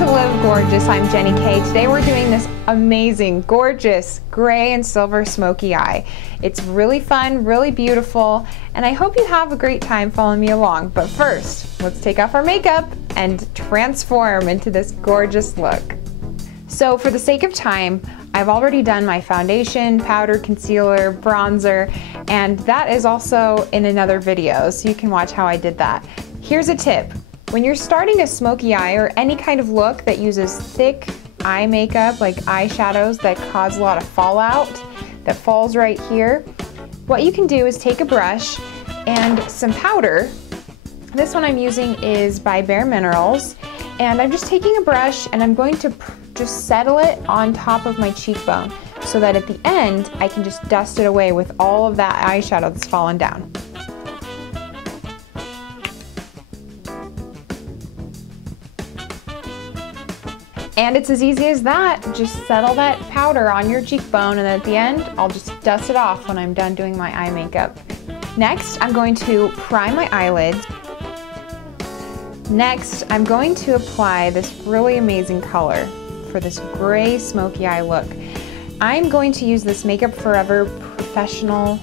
to Live Gorgeous. I'm Jenny K. Today we're doing this amazing, gorgeous gray and silver smoky eye. It's really fun, really beautiful, and I hope you have a great time following me along. But first, let's take off our makeup and transform into this gorgeous look. So for the sake of time, I've already done my foundation, powder, concealer, bronzer, and that is also in another video, so you can watch how I did that. Here's a tip. When you're starting a smoky eye or any kind of look that uses thick eye makeup, like eyeshadows that cause a lot of fallout, that falls right here, what you can do is take a brush and some powder. This one I'm using is by Bare Minerals, and I'm just taking a brush and I'm going to just settle it on top of my cheekbone so that at the end I can just dust it away with all of that eyeshadow that's fallen down. And it's as easy as that. Just settle that powder on your cheekbone, and at the end, I'll just dust it off when I'm done doing my eye makeup. Next, I'm going to prime my eyelids. Next, I'm going to apply this really amazing color for this gray smoky eye look. I'm going to use this Makeup Forever Professional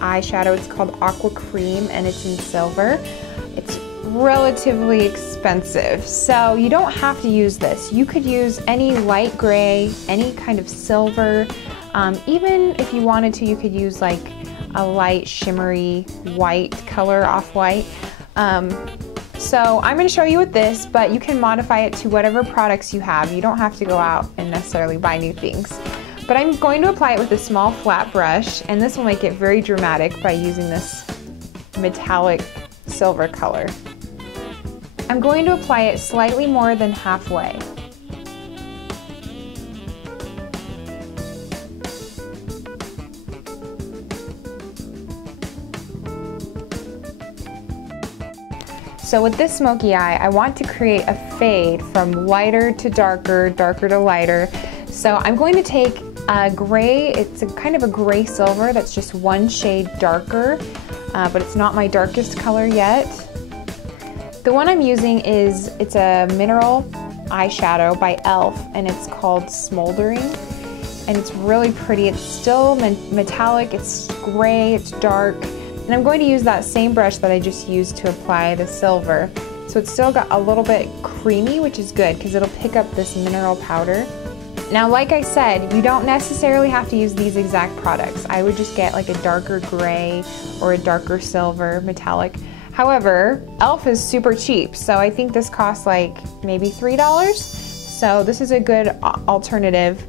eyeshadow. It's called Aqua Cream, and it's in silver. It's relatively expensive, so you don't have to use this. You could use any light gray, any kind of silver. Even if you wanted to, you could use like a light shimmery white color, off-white. So I'm going to show you with this, but you can modify it to whatever products you have. You don't have to go out and necessarily buy new things. But I'm going to apply it with a small flat brush, and this will make it very dramatic by using this metallic silver color. I'm going to apply it slightly more than halfway. So with this smoky eye, I want to create a fade from lighter to darker, darker to lighter. So I'm going to take a gray, it's a kind of a gray silver that's just one shade darker, but it's not my darkest color yet. The one I'm using it's a mineral eyeshadow by e.l.f. and it's called Smoldering, and it's really pretty. It's still metallic, it's gray, it's dark, and I'm going to use that same brush that I just used to apply the silver. So it's still got a little bit creamy, which is good because it'll pick up this mineral powder. Now, like I said, you don't necessarily have to use these exact products. I would just get like a darker gray or a darker silver metallic. However, e.l.f. is super cheap, so I think this costs like maybe $3. So this is a good alternative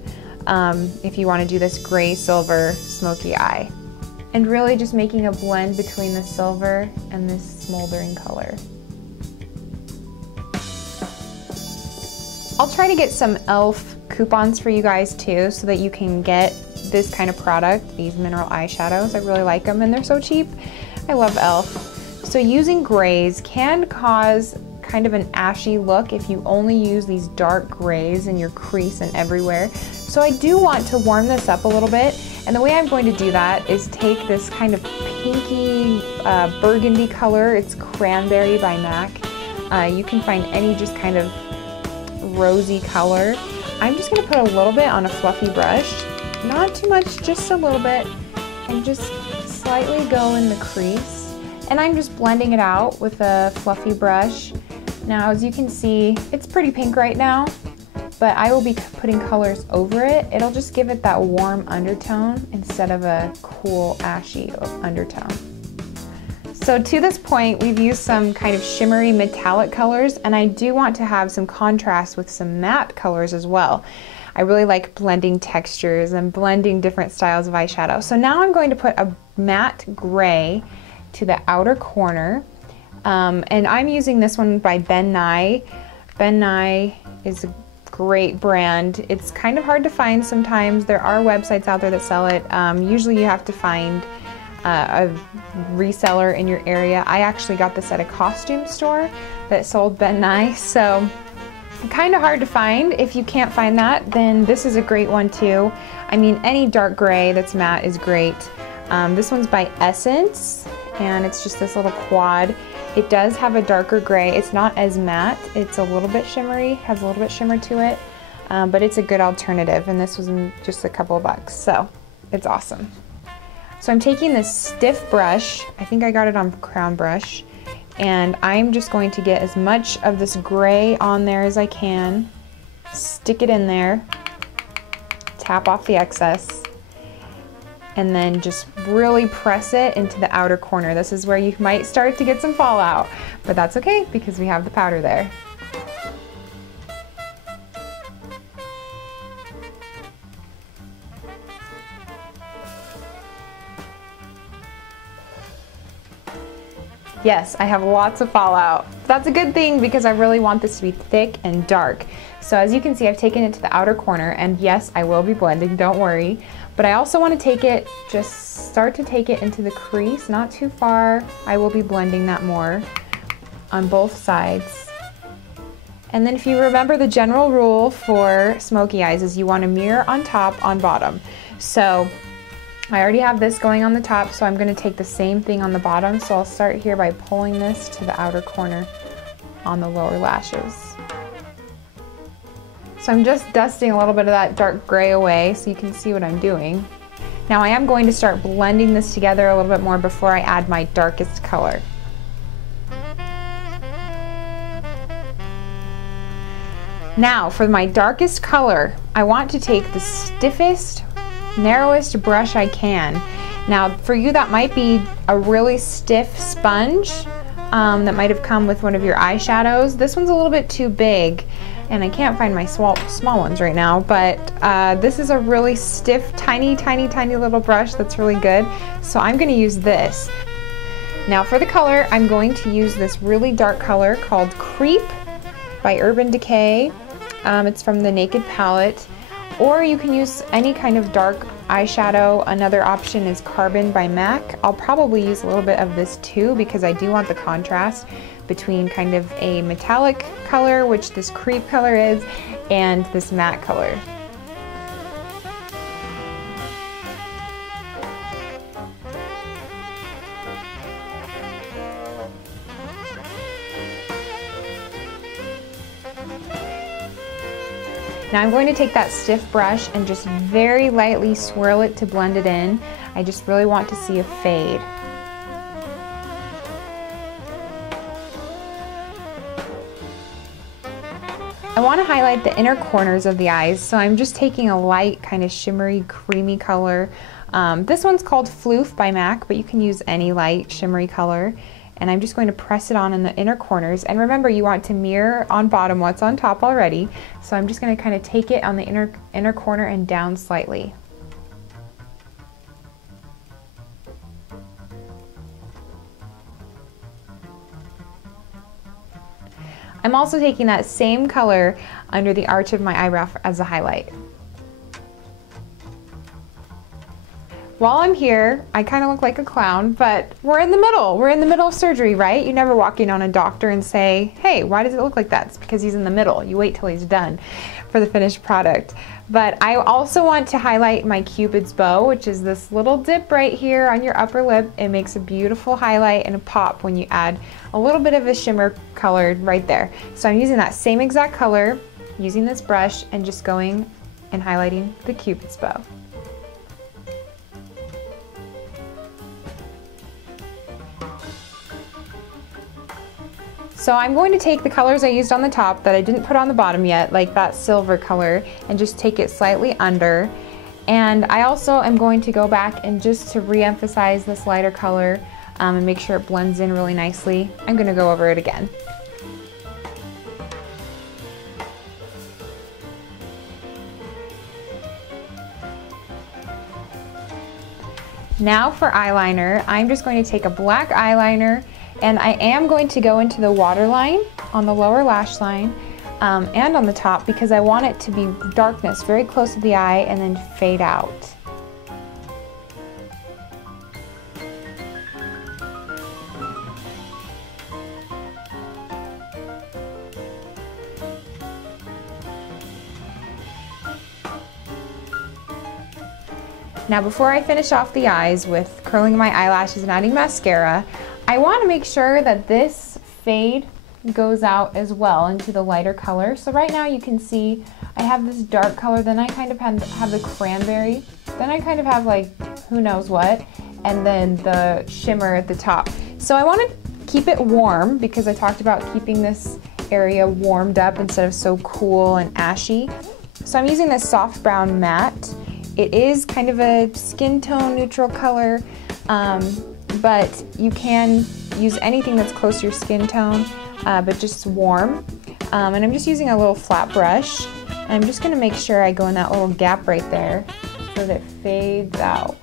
if you want to do this gray silver smoky eye. And really just making a blend between the silver and this smoldering color. I'll try to get some e.l.f. coupons for you guys too, so that you can get this kind of product, these mineral eyeshadows. I really like them and they're so cheap. I love e.l.f. So using grays can cause kind of an ashy look if you only use these dark grays in your crease and everywhere. So I do want to warm this up a little bit, and the way I'm going to do that is take this kind of pinky burgundy color. It's Cranberry by MAC. You can find any just kind of rosy color. I'm just going to put a little bit on a fluffy brush, not too much, just a little bit, and just slightly go in the crease. And I'm just blending it out with a fluffy brush. Now, as you can see, it's pretty pink right now, but I will be putting colors over it. It'll just give it that warm undertone instead of a cool, ashy undertone. So to this point, we've used some kind of shimmery metallic colors, and I do want to have some contrast with some matte colors as well. I really like blending textures and blending different styles of eyeshadow. So now I'm going to put a matte gray to the outer corner, and I'm using this one by Ben Nye. Ben Nye is a great brand. It's kind of hard to find sometimes. There are websites out there that sell it. Usually you have to find a reseller in your area. I actually got this at a costume store that sold Ben Nye, so kind of hard to find. If you can't find that, then this is a great one too. I mean, any dark gray that's matte is great. This one's by Essence, and it's just this little quad. It does have a darker gray. It's not as matte. It's a little bit shimmery, has a little bit shimmer to it, but it's a good alternative, and this was in just a couple of bucks, so it's awesome. So I'm taking this stiff brush, I think I got it on Crown Brush, and I'm just going to get as much of this gray on there as I can, stick it in there, tap off the excess, and then just really press it into the outer corner. This is where you might start to get some fallout, but that's okay because we have the powder there. Yes, I have lots of fallout. That's a good thing because I really want this to be thick and dark. So as you can see, I've taken it to the outer corner, and yes, I will be blending, don't worry. But I also want to take it, just start to take it into the crease, not too far. I will be blending that more on both sides. And then if you remember, the general rule for smoky eyes is you want to mirror on top, on bottom. So I already have this going on the top, so I'm going to take the same thing on the bottom. So I'll start here by pulling this to the outer corner on the lower lashes. So I'm just dusting a little bit of that dark gray away so you can see what I'm doing. Now I am going to start blending this together a little bit more before I add my darkest color. Now for my darkest color, I want to take the stiffest, narrowest brush I can. Now for you that might be a really stiff sponge that might have come with one of your eyeshadows. This one's a little bit too big and I can't find my small ones right now, but this is a really stiff, tiny little brush that's really good. So I'm gonna use this. Now for the color, I'm going to use this really dark color called Creep by Urban Decay. It's from the Naked palette. Or you can use any kind of dark eyeshadow. Another option is Carbon by MAC. I'll probably use a little bit of this too because I do want the contrast between kind of a metallic color, which this Creep color is, and this matte color. Now I'm going to take that stiff brush and just very lightly swirl it to blend it in. I just really want to see a fade. I want to highlight the inner corners of the eyes, so I'm just taking a light kind of shimmery creamy color. This one's called Floof by MAC, but you can use any light shimmery color. And I'm just going to press it on in the inner corners. And remember, you want to mirror on bottom what's on top already. So I'm just going to kind of take it on the inner corner and down slightly. I'm also taking that same color under the arch of my eyebrow as a highlight. While I'm here, I kind of look like a clown, but we're in the middle. We're in the middle of surgery, right? You never walk in on a doctor and say, hey, why does it look like that? It's because he's in the middle. You wait till he's done for the finished product. But I also want to highlight my Cupid's bow, which is this little dip right here on your upper lip. It makes a beautiful highlight and a pop when you add a little bit of a shimmer color right there. So I'm using that same exact color, using this brush, and just going and highlighting the Cupid's bow. So I'm going to take the colors I used on the top that I didn't put on the bottom yet, like that silver color, and just take it slightly under. And I also am going to go back and just to re-emphasize this lighter color and make sure it blends in really nicely, I'm going to go over it again. Now for eyeliner, I'm just going to take a black eyeliner, and I am going to go into the waterline on the lower lash line and on the top because I want it to be darkness very close to the eye and then fade out. Now before I finish off the eyes with curling my eyelashes and adding mascara, I want to make sure that this fade goes out as well into the lighter color. So right now you can see I have this dark color, then I kind of have the cranberry, then I kind of have like who knows what, and then the shimmer at the top. So I want to keep it warm because I talked about keeping this area warmed up instead of so cool and ashy. So I'm using this soft brown matte. It is kind of a skin tone neutral color, but you can use anything that's close to your skin tone, but just warm. And I'm just using a little flat brush. I'm just going to make sure I go in that little gap right there so that it fades out.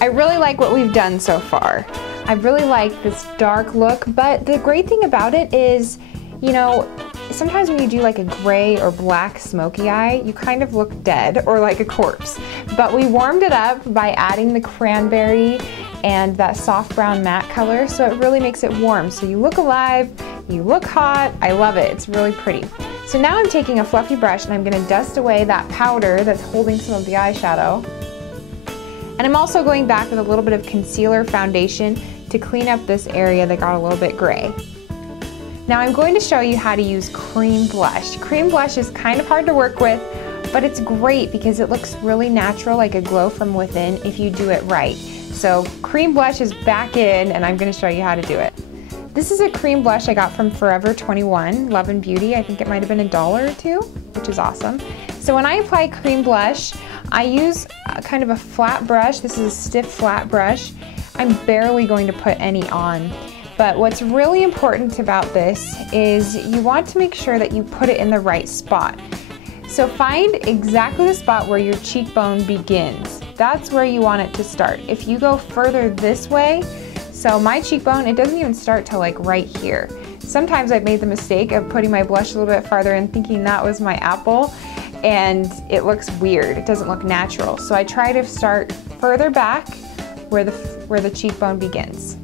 I really like what we've done so far. I really like this dark look, but the great thing about it is, you know, sometimes when you do like a gray or black smoky eye, you kind of look dead or like a corpse. But we warmed it up by adding the cranberry and that soft brown matte color, so it really makes it warm. So you look alive, you look hot. I love it. It's really pretty. So now I'm taking a fluffy brush and I'm going to dust away that powder that's holding some of the eyeshadow. And I'm also going back with a little bit of concealer foundation to clean up this area that got a little bit gray. Now I'm going to show you how to use cream blush. Cream blush is kind of hard to work with, but it's great because it looks really natural, like a glow from within if you do it right. So cream blush is back in and I'm going to show you how to do it. This is a cream blush I got from Forever 21, Love and Beauty. I think it might have been $1 or $2, which is awesome. So when I apply cream blush, I use kind of a flat brush. This is a stiff flat brush. I'm barely going to put any on. But what's really important about this is you want to make sure that you put it in the right spot. So find exactly the spot where your cheekbone begins. That's where you want it to start. If you go further this way, so my cheekbone, it doesn't even start till like right here. Sometimes I've made the mistake of putting my blush a little bit farther and thinking that was my apple, and it looks weird. It doesn't look natural. So I try to start further back where the cheekbone begins.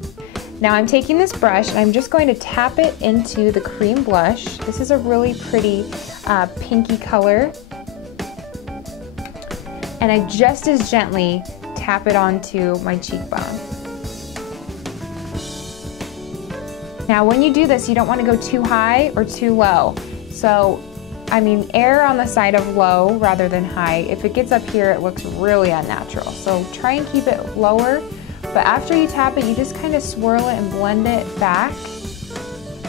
Now I'm taking this brush and I'm just going to tap it into the cream blush. This is a really pretty pinky color. And I just as gently tap it onto my cheekbone. Now when you do this, you don't want to go too high or too low. So, I mean, err on the side of low rather than high. If it gets up here, it looks really unnatural. So try and keep it lower, but after you tap it, you just kind of swirl it and blend it back.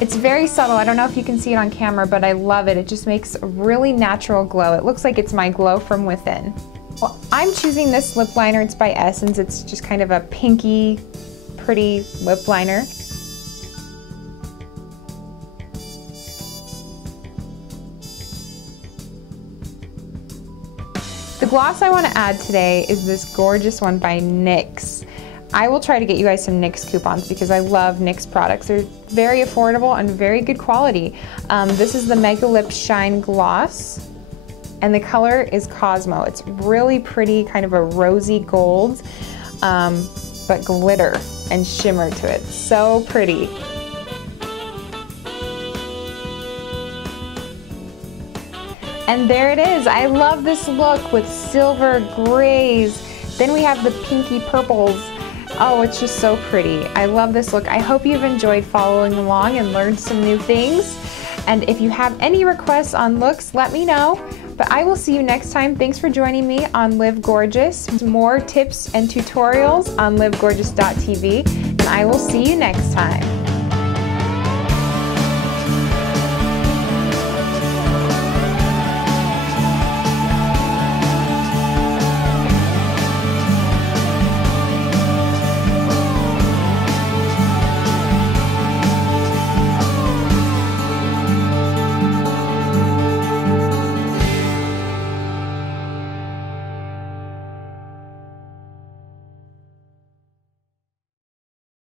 It's very subtle. I don't know if you can see it on camera, but I love it. It just makes a really natural glow. It looks like it's my glow from within. Well, I'm choosing this lip liner. It's by Essence. It's just kind of a pinky, pretty lip liner. The gloss I want to add today is this gorgeous one by NYX. I will try to get you guys some NYX coupons because I love NYX products. They're very affordable and very good quality. This is the Mega Lip Shine Gloss, and the color is Cosmo. It's really pretty, kind of a rosy gold, but glitter and shimmer to it. So pretty. And there it is. I love this look with silver grays. Then we have the pinky purples. Oh, it's just so pretty. I love this look. I hope you've enjoyed following along and learned some new things. And if you have any requests on looks, let me know. But I will see you next time. Thanks for joining me on Live Gorgeous. More tips and tutorials on livegorgeous.tv. And I will see you next time.